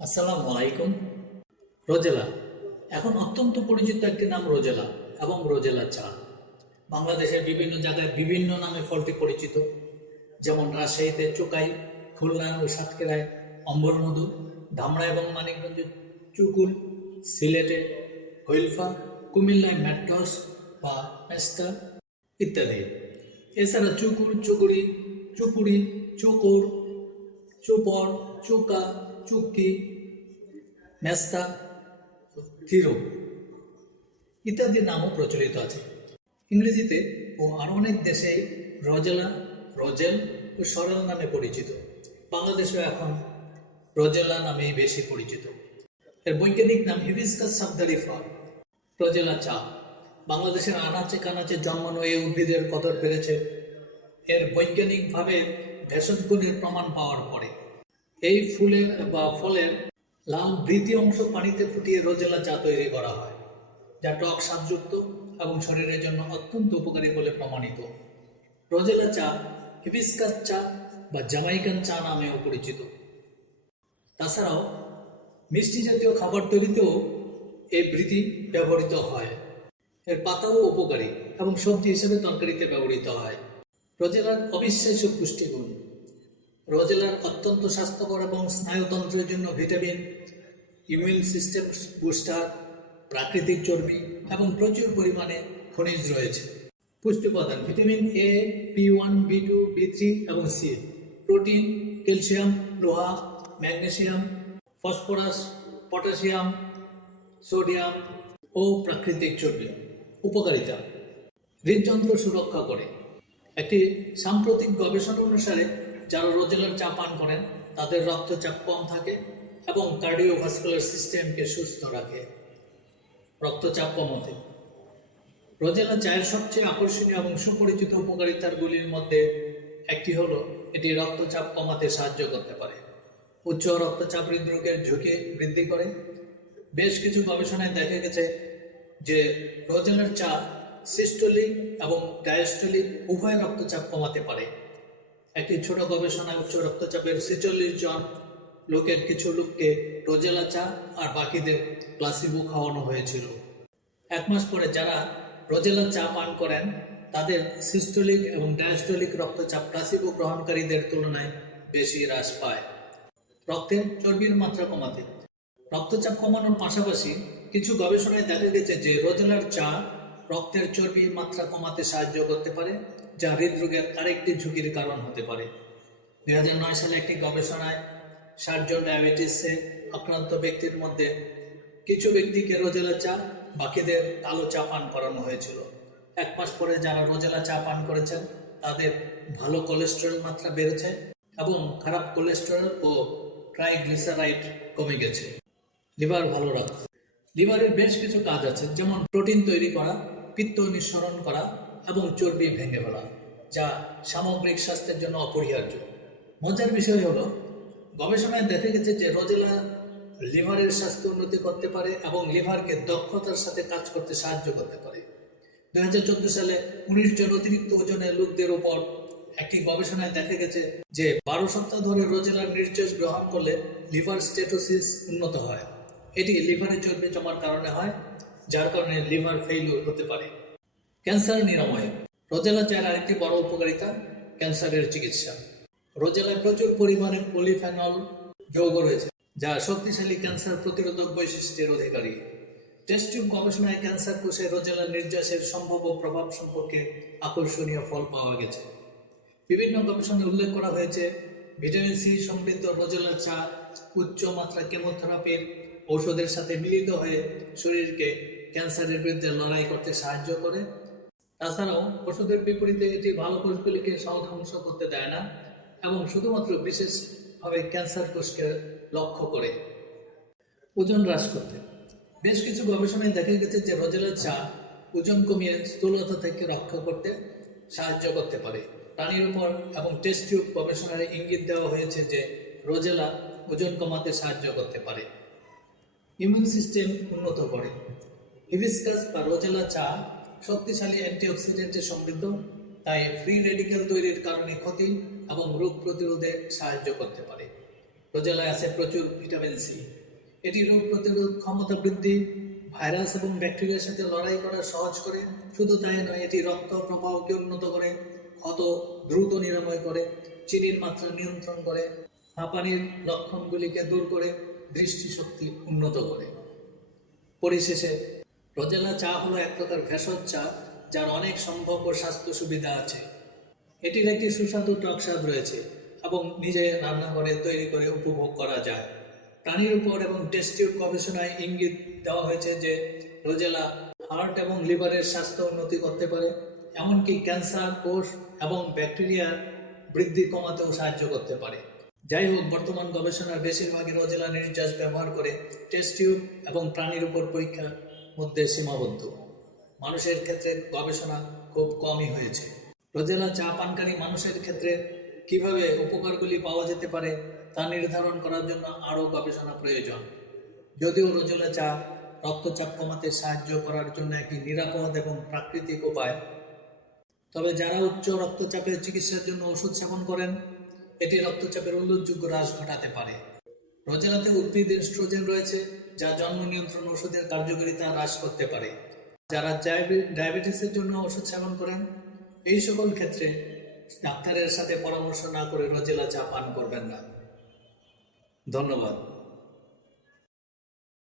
আসসালামু আলাইকুম। রোজেলা এখন অত্যন্ত পরিচিত একটি নাম রোজেলা এবং রোজেলা চা। বাংলাদেশের বিভিন্ন জায়গায় বিভিন্ন নামে ফলটি পরিচিত, যেমন রাজশাহীতে চোকাই, খুলনা ও সাতক্ষীরায় অম্বরমধু, ধামরা এবং মানিকগঞ্জে চুকুল, সিলেটে হৈলফা, কুমিল্লায় ম্যাট্রস বা মেস্টা ইত্যাদি। এছাড়া চুকুল, চুকুড়ি, চুপুড়ি, চুকুর, চুপর, চুকা, চুক্কি, মেস্তা, থিরো ইত্যাদি নামও প্রচলিত আছে। ইংরেজিতে ও আরও অনেক দেশে রোজেলা, রোজেল ও সরল নামে পরিচিত। বাংলাদেশেও এখন রোজেলা নামেই বেশি পরিচিত। এর বৈজ্ঞানিক নাম হিবিস্কাস সাবদারিফা। রোজেলা চা বাংলাদেশের আনাচে কানাচে জন্মানো এই উদ্ভিদের কদর বেড়েছে এর বৈজ্ঞানিকভাবে ভেষজ গুণের প্রমাণ পাওয়ার পরে। এই ফুলের বা ফলের লাল বৃতি অংশ পানিতে ফুটিয়ে রোজেলা চা তৈরি করা হয়, যা টক স্বাদযুক্ত এবং শরীরের জন্য অত্যন্ত উপকারী বলে প্রমাণিত। রোজেলা চা হিবিস্কাস চা বা জামাইকান চা নামেও পরিচিত। তাছাড়াও মিষ্টি জাতীয় খাবার তৈরিতেও এই বৃতি ব্যবহৃত হয়। এর পাতাও উপকারী এবং সবজি হিসেবে তরকারিতে ব্যবহৃত হয়। রোজেলার অবিশ্বাস্য পুষ্টিগুণ। রোজেলার অত্যন্ত স্বাস্থ্যকর এবং স্নায়ুতন্ত্রের জন্য ভিটামিন, ইমিউন সিস্টেম বুস্টার, প্রাকৃতিক চর্বি এবং প্রচুর পরিমাণে খনিজ রয়েছে। পুষ্টি উপাদান: ভিটামিন এ, বি1, বি2, বি3 এবং সি, প্রোটিন, ক্যালসিয়াম, লোহা, ম্যাগনেসিয়াম, ফসফরাস, পটাশিয়াম, সোডিয়াম ও প্রাকৃতিক চর্বি। উপকারিতা: হৃদযন্ত্র সুরক্ষা করে। একটি সাম্প্রতিক গবেষণা অনুসারে যারা রোজেলার চা পান করেন তাদের রক্তচাপ কম থাকে এবং কার্ডিওভাস্কুলার সিস্টেমকে সুস্থ রাখে। রক্তচাপ কমাতে রোজেলা চায়ের সবচেয়ে আকর্ষণীয় এবং সুপরিচিত উপকারিতাগুলির মধ্যে একটি হলো এটি রক্তচাপ কমাতে সাহায্য করতে পারে। উচ্চ রক্তচাপ হৃদরোগের ঝুঁকি বৃদ্ধি করে। বেশ কিছু গবেষণায় দেখা গেছে যে রোজেলার চা সিস্টোলিক এবং ডায়াস্টোলিক উভয় রক্তচাপ কমাতে পারে। একটি ছোট গবেষণায় উচ্চ রক্তচাপের 46 জন লোকের কিছু লোককে রোজেলা চা আর বাকিদের প্লাসিবো খাওয়ানো হয়েছিল। 1 মাস পরে যারা রোজেলা চা পান করেন তাদের সিস্টোলিক এবং ডায়াস্টোলিক রক্তচাপ প্লাসিবো গ্রহণকারীদের তুলনায় বেশি হ্রাস পায়। রক্তে চর্বির মাত্রা কমাতে রক্তচাপ কমানোর পাশাপাশি কিছু গবেষণায় দেখা গেছে যে রোজেলার চা রক্তের চর্বির মাত্রা কমাতে সাহায্য করতে পারে, যা হৃদরোগের আরেকটি ঝুঁকির কারণ হতে পারে। 2009 সালে একটি গবেষণায় 60 জন ডায়াবেটিসে আক্রান্ত ব্যক্তির মধ্যে কিছু ব্যক্তিকে রোজেলা চা, বাকিদের কালো চা পান করানো হয়েছিল। 1 মাস পরে যারা রোজেলা চা পান করেছেন তাদের ভালো কোলেস্টেরল মাত্রা বেড়েছে এবং খারাপ কোলেস্টেরল ও ট্রাইগ্লিসারাইড কমে গেছে। লিভার ভালো রাখতে লিভারের বেশ কিছু কাজ আছে, যেমন প্রোটিন তৈরি করা, পিত্ত নিঃসরণ করা এবং চর্বি ভেঙে ফেলা, যা সামগ্রিক স্বাস্থ্যের জন্য অপরিহার্য। মজার বিষয় হলো গবেষণায় দেখা গেছে যে রোজেলা লিভারের স্বাস্থ্য উন্নতি করতে পারে এবং লিভারকে দক্ষতার সাথে কাজ করতে সাহায্য করতে পারে। 2014 সালে 19 জন অতিরিক্ত ওজনের লোকদের উপর একটি গবেষণায় দেখা গেছে যে 12 সপ্তাহ ধরে রোজেলার নির্যাস গ্রহণ করলে লিভার স্টেটোসিস উন্নত হয়। এটি লিভারে চর্বি জমার কারণে হয়, যার কারণে লিভার ফেইলিউর হতে পারে। ক্যান্সার নিরাময়ে রোজেলা চায়ের আরেকটি বড় উপকারিতা ক্যান্সারের চিকিৎসা। রোজেলায় প্রচুর পরিমাণে পলিফেনল যৌগ রয়েছে, যা শক্তিশালী ক্যান্সার প্রতিরোধক বৈশিষ্ট্যের অধিকারী। টেস্ট টিউব গবেষণায় ক্যান্সার কোষে রোজেলা নির্যাসের সম্ভাব্য প্রভাব সম্পর্কে আকর্ষণীয় ফল পাওয়া গেছে। বিভিন্ন গবেষণায় উল্লেখ করা হয়েছে ভিটামিন সি সমৃদ্ধ রোজেলা চা উচ্চ মাত্রা কেমোথেরাপির ঔষধের সাথে মিলিত হয়ে শরীরকে ক্যান্সারের বিরুদ্ধে লড়াই করতে সাহায্য করে। তাছাড়াও ওষুধের বিপরীতে এটি ভালো কোষগুলিকে ধ্বংস করতে দেয় না এবং শুধুমাত্র বিশেষভাবে ক্যান্সার কোষকে লক্ষ্য করে। ওজন হ্রাস করতে বেশ কিছু গবেষণায় দেখা গেছে যে রোজেলা চা ওজন কমিয়ে স্থূলতা থেকে রক্ষা করতে সাহায্য করতে পারে। প্রাণীর উপর এবং টেস্ট টিউব গবেষণায় ইঙ্গিত দেওয়া হয়েছে যে রোজেলা ওজন কমাতে সাহায্য করতে পারে। ইমিউন সিস্টেম উন্নত করে হিবিস্কাস বা রোজেলা চা শক্তিশালী অ্যান্টিঅক্সিডেন্টে সমৃদ্ধ, তাই ফ্রি রেডিক্যাল তৈরির কারণে ক্ষতি এবং রোগ প্রতিরোধে সাহায্য করতে পারে। রোজেলায় আছে প্রচুর ভিটামিন সি। এটি রোগ প্রতিরোধ ক্ষমতা বৃদ্ধি, ভাইরাস এবং ব্যাকটেরিয়ার সাথে লড়াই করা সহজ করে। শুধু তাই নয়, এটি রক্ত প্রবাহকে উন্নত করে, ক্ষত দ্রুত নিরাময় করে, চিনির মাত্রা নিয়ন্ত্রণ করে, হাঁপানির লক্ষণগুলিকে দূর করে, দৃষ্টিশক্তি উন্নত করে। পরিশেষে রোজেলা চা হলো এক প্রকার ভেষজ চা, যার অনেক সম্ভাব্য স্বাস্থ্য সুবিধা আছে। এটির একটি সুস্বাদু টক স্বাদ রয়েছে এবং নিজে রান্না করে তৈরি করে উপভোগ করা যায়। প্রাণীর উপর এবং টেস্ট টিউব গবেষণায় ইঙ্গিত দেওয়া হয়েছে যে রোজেলা হার্ট এবং লিভারের স্বাস্থ্য উন্নতি করতে পারে, এমনকি ক্যান্সার, কোষ এবং ব্যাকটেরিয়ার বৃদ্ধি কমাতেও সাহায্য করতে পারে। যাই হোক, বর্তমান গবেষণার বেশিরভাগই রোজেলা নির্যাস ব্যবহার করে টেস্ট টিউব এবং প্রাণীর উপর পরীক্ষার মধ্যে সীমাবদ্ধ। মানুষের ক্ষেত্রে গবেষণা খুব কমই হয়েছে। রোজেলা চা পানকারী মানুষের ক্ষেত্রে কিভাবে উপকারগুলি পাওয়া যেতে পারে তা নির্ধারণ করার জন্য আরও গবেষণা প্রয়োজন। যদিও রোজেলা চা রক্তচাপ কমাতে সাহায্য করার জন্য একটি নিরাপদ এবং প্রাকৃতিক উপায়, তবে যারা উচ্চ রক্তচাপের চিকিৎসার জন্য ওষুধ সেবন করেন, এটি রক্তচাপের উল্লেখযোগ্য হ্রাস ঘটাতে পারে। রোজেলাতে উদ্ভিদ এস্ট্রোজেন রয়েছে, যা জন্ম নিয়ন্ত্রণ ওষুধের কার্যকারিতা হ্রাস করতে পারে। যারা ডায়াবেটিসের জন্য ওষুধ সেবন করেন, এই সকল ক্ষেত্রে ডাক্তারের সাথে পরামর্শ না করে রোজেলা চা পান করবেন না। ধন্যবাদ।